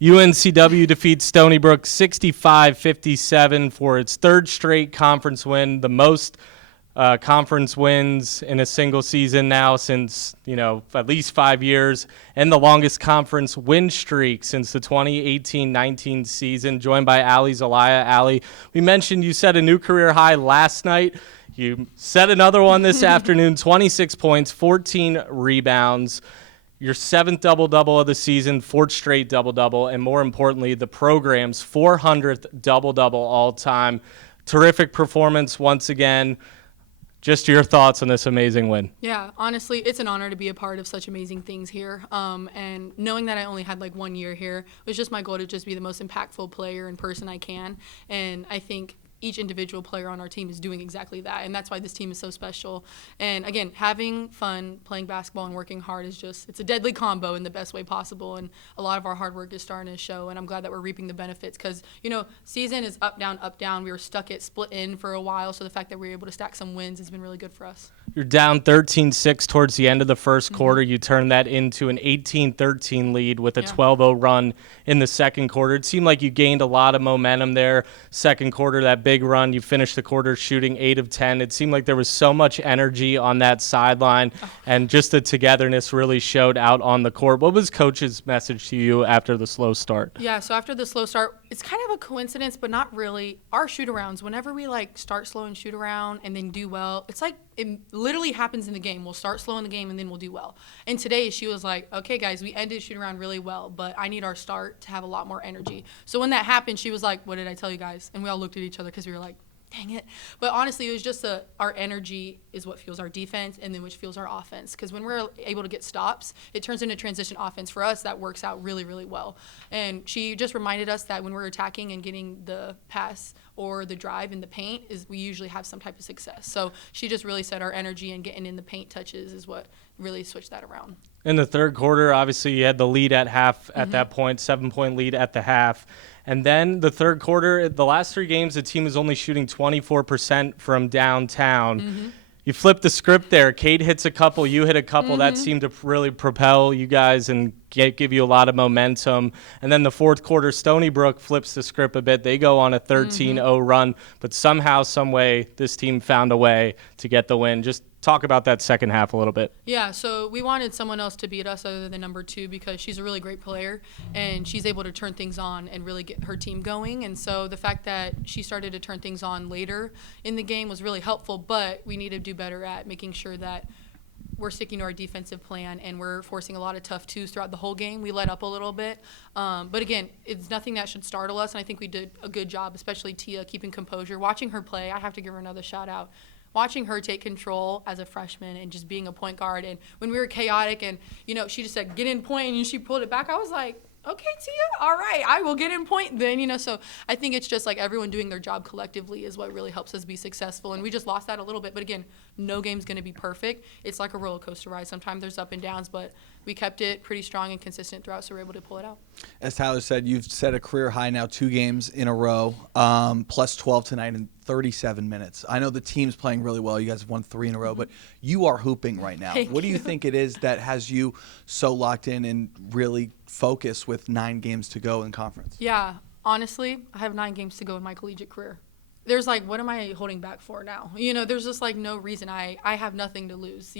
UNCW defeats Stony Brook 65-57 for its third straight conference win, the most conference wins in a single season now since, at least 5 years, and the longest conference win streak since the 2018-19 season. Joined by Zelaya. Allie, we mentioned you set a new career high last night. You set another one this afternoon, 26 points, 14 rebounds. Your 7th double-double of the season, 4th straight double-double, and more importantly, the program's 400th double-double all-time. Terrific performance once again. Just your thoughts on this amazing win. Yeah, honestly, it's an honor to be a part of such amazing things here. And knowing that I only had 1 year here was just my goal to just be the most impactful player and person I can. And I think each individual player on our team is doing exactly that, and that's why this team is so special. And again, having fun, playing basketball, and working hard is it's a deadly combo in the best way possible, and a lot of our hard work is starting to show, and I'm glad that we're reaping the benefits because, season is up, down. We were stuck at split in for a while, so the fact that we were able to stack some wins has been really good for us. You're down 13-6 towards the end of the first quarter. You turned that into an 18-13 lead with a 12-0 run in the second quarter. It seemed like you gained a lot of momentum there. Second quarter, that big run, you finished the quarter shooting 8 of 10. It seemed like there was so much energy on that sideline, and just the togetherness really showed out on the court. What was Coach's message to you after the slow start? Yeah, so after the slow start, it's kind of a coincidence, but not really. Our shoot-arounds, whenever we start slow and shoot around and then do well, it's like it literally happens in the game. We'll start slow in the game and then we'll do well. And today she was like, okay, guys, we ended shoot around really well, but I need our start to have a lot more energy. So when that happened, she was like, what did I tell you guys? And we all looked at each other because we were like, dang it. But honestly, it was just our energy is what fuels our defense and then which fuels our offense. Because when we're able to get stops, it turns into transition offense. For us, that works out really, really well. And she just reminded us that when we're attacking and getting the pass or the drive in the paint, we usually have some type of success. So she just really said our energy and getting in the paint touches is what really switched that around. In the third quarter, obviously you had the lead at half at that point, 7-point lead at the half. And then the third quarter, the last 3 games, the team is only shooting 24% from downtown. You flip the script there. Kate hits a couple, you hit a couple. That seemed to really propel you guys and give you a lot of momentum. And then the fourth quarter, Stony Brook flips the script a bit. They go on a 13-0 run, but somehow, some way, this team found a way to get the win. Just talk about that second half a little bit. Yeah, so we wanted someone else to beat us other than number 2 because she's a really great player and she's able to turn things on and really get her team going. And so the fact that she started to turn things on later in the game was really helpful, but we need to do better at making sure that we're sticking to our defensive plan and we're forcing a lot of tough twos throughout the whole game. We let up a little bit. But again, it's nothing that should startle us, and I think we did a good job, especially Tia, keeping composure. Watching her play, I have to give her another shout out. Watching her take control as a freshman and just being a point guard, and when we were chaotic and, she just said, get in point, and she pulled it back, I was like, okay, Tia, all right, I will get in point then, so I think it's just everyone doing their job collectively is what really helps us be successful, and we just lost that a little bit, but again, no game's going to be perfect. It's like a roller coaster ride. Sometimes there's up and downs, but we kept it pretty strong and consistent throughout, so we're able to pull it out. As Tyler said, you've set a career high now 2 games in a row, plus 12 tonight in 37 minutes. I know the team's playing really well. You guys have won 3 in a row, but you are hooping right now. What do you think it is that has you so locked in and really focused with 9 games to go in conference? Yeah, honestly, I have 9 games to go in my collegiate career. There's what am I holding back for now? There's just no reason. I have nothing to lose.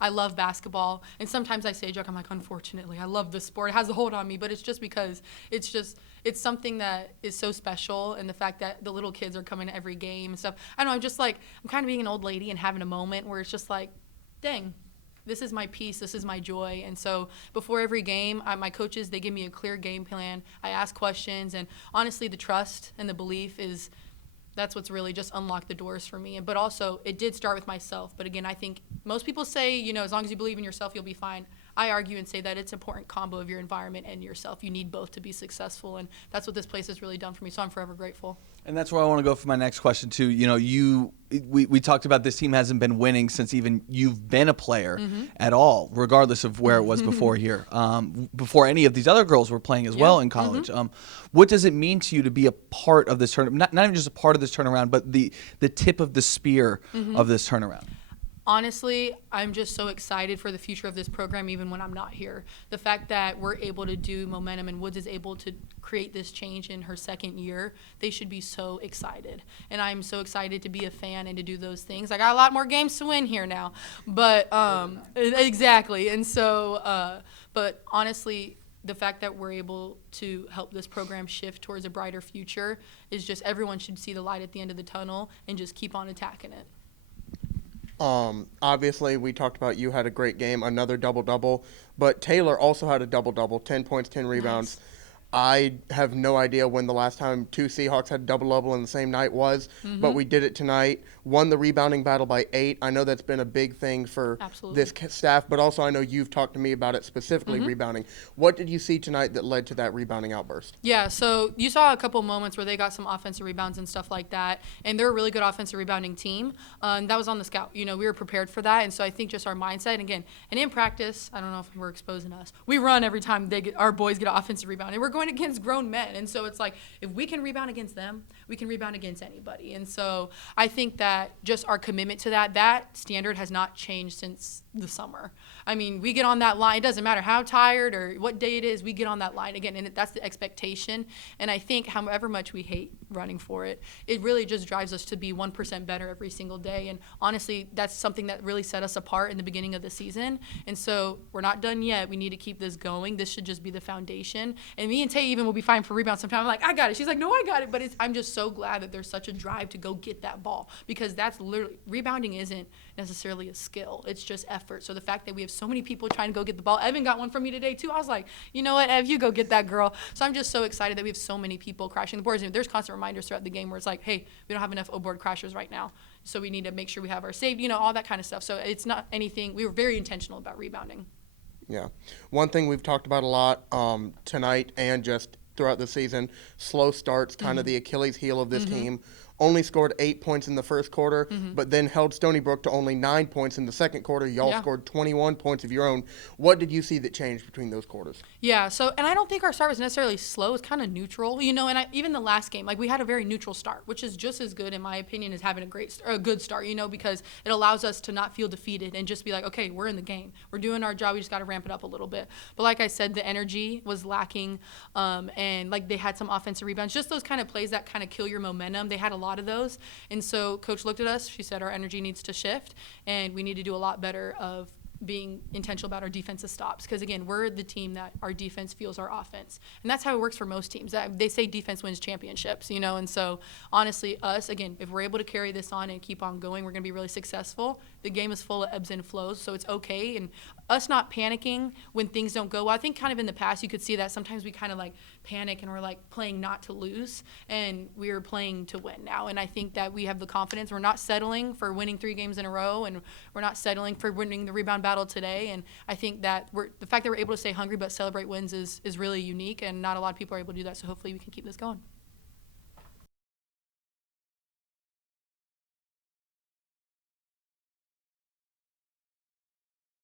I love basketball. And sometimes I say, joke, I'm unfortunately, I love this sport. It has a hold on me, but it's just because it's something that is so special. And the fact that the little kids are coming to every game and stuff. I don't know, I'm just I'm kind of being an old lady and having a moment where it's just dang, this is my peace, this is my joy. And so before every game, my coaches, they give me a clear game plan. I ask questions, and honestly, the trust and the belief that's what's really just unlocked the doors for me. But also, it did start with myself. But again, I think most people say, as long as you believe in yourself, you'll be fine. I argue and say that it's an important combo of your environment and yourself. You need both to be successful, and that's what this place has really done for me, so I'm forever grateful. And that's where I want to go for my next question, too. We talked about this team hasn't been winning since even you've been a player at all, regardless of where it was before here, before any of these other girls were playing as well in college. What does it mean to you to be a part of this tournament? Not even just a part of this turnaround, but the tip of the spear of this turnaround? Honestly, I'm just so excited for the future of this program even when I'm not here. The fact that we're able to do momentum and Woods is able to create this change in her second year, they should be so excited. And I'm so excited to be a fan and to do those things. I got a lot more games to win here now. But exactly. And so, but honestly, the fact that we're able to help this program shift towards a brighter future is just everyone should see the light at the end of the tunnel and just keep on attacking it. Obviously, we talked about you had a great game, another double-double, but Taylor also had a double-double, 10 points, 10 rebounds. Nice. I have no idea when the last time two Seahawks had a double-double in the same night was, but we did it tonight. Won the rebounding battle by 8. I know that's been a big thing for Absolutely. this staff, but also I know you've talked to me about it specifically, rebounding. What did you see tonight that led to that rebounding outburst? Yeah, so you saw a couple moments where they got some offensive rebounds and stuff like that, and they're a really good offensive rebounding team. And that was on the scout. You know, we were prepared for that, and so I think just our mindset, and again, and in practice, I don't know if we're exposing us. We run every time our boys get an offensive rebound, and we're going against grown men, and so it's like if we can rebound against them, we can rebound against anybody. And so I think that just our commitment to that standard has not changed since the summer. I mean, we get on that line. It doesn't matter how tired or what day it is, we get on that line again, and that's the expectation. And I think however much we hate running for it, it really just drives us to be 1% better every single day. And honestly, that's something that really set us apart in the beginning of the season. And so we're not done yet. We need to keep this going. This should just be the foundation. And me and Tay even will be fine for rebounds sometimes. I'm like, I got it. She's like, no, I got it. But I'm just so glad that there's such a drive to go get that ball, because that's literally, rebounding isn't necessarily a skill. It's just effort. So the fact that we have so many people trying to go get the ball. Evan got one from me today too. I was like, you know what, Ev, you go get that girl. So I'm just so excited that we have so many people crashing the boards. And there's constant reminders throughout the game where it's like, hey, we don't have enough O-board crashers right now, so we need to make sure we have our saved, you know, all that kind of stuff. So it's not anything. We were very intentional about rebounding. Yeah. One thing we've talked about a lot tonight and just throughout the season, slow starts, kind of the Achilles heel of this team. Only scored 8 points in the first quarter, but then held Stony Brook to only 9 points in the second quarter. Y'all scored 21 points of your own. What did you see that changed between those quarters? Yeah, so, and I don't think our start was necessarily slow. It's kind of neutral, you know, and even the last game, like, we had a very neutral start, which is just as good, in my opinion, as having a good start, you know, because it allows us to not feel defeated and just be like, okay, we're in the game. We're doing our job. We just got to ramp it up a little bit. But like I said, the energy was lacking, and, like, they had some offensive rebounds, just those kind of plays that kind of kill your momentum. They had a lot of those. And so Coach looked at us. She said our energy needs to shift, and we need to do a lot better of being intentional about our defensive stops, because again, we're the team that our defense fuels our offense, and that's how it works for most teams. They say defense wins championships, you know. And so honestly, us, again, if we're able to carry this on and keep on going, we're going to be really successful. The game is full of ebbs and flows, so it's okay. And us not panicking when things don't go well, I think kind of in the past you could see that sometimes we kind of like panic and we're like playing not to lose, and we're playing to win now. And I think that we have the confidence. We're not settling for winning 3 games in a row, and we're not settling for winning the rebound battle today. And I think that the fact that we're able to stay hungry but celebrate wins is really unique, and not a lot of people are able to do that. So hopefully we can keep this going.